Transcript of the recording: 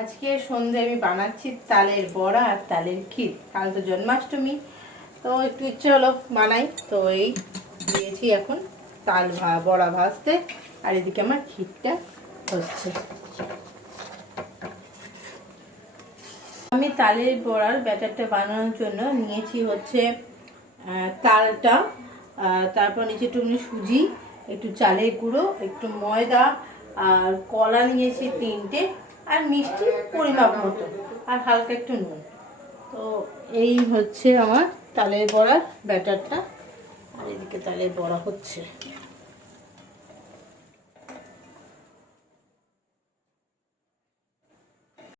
আজকে সন্ধ্যে আমি বানাচ্ছি তালের বড়া আর তালের ক্ষীর। কাল তো জন্মাষ্টমী, তো একটু ইচ্ছে হলো বানাই। তো এই দিয়েছি এখন তাল বড়া ভাজতে, আর এদিকে আমার ক্ষীরটা হচ্ছে। আমি তালের বড়ার ব্যাটারটা বানানোর জন্য নিয়েছি হচ্ছে তালটা, তারপর নিচে একটুখানি সুজি, একটু চালের গুঁড়ো, একটু ময়দা, আর কলা নিয়েছি 3টে, আর মিষ্টি পরিমাপ মতো, আর হালকা একটু নুন। তো এই হচ্ছে আমার তালের বড়ার ব্যাটারটা, আর এদিকে তালের বড়া হচ্ছে।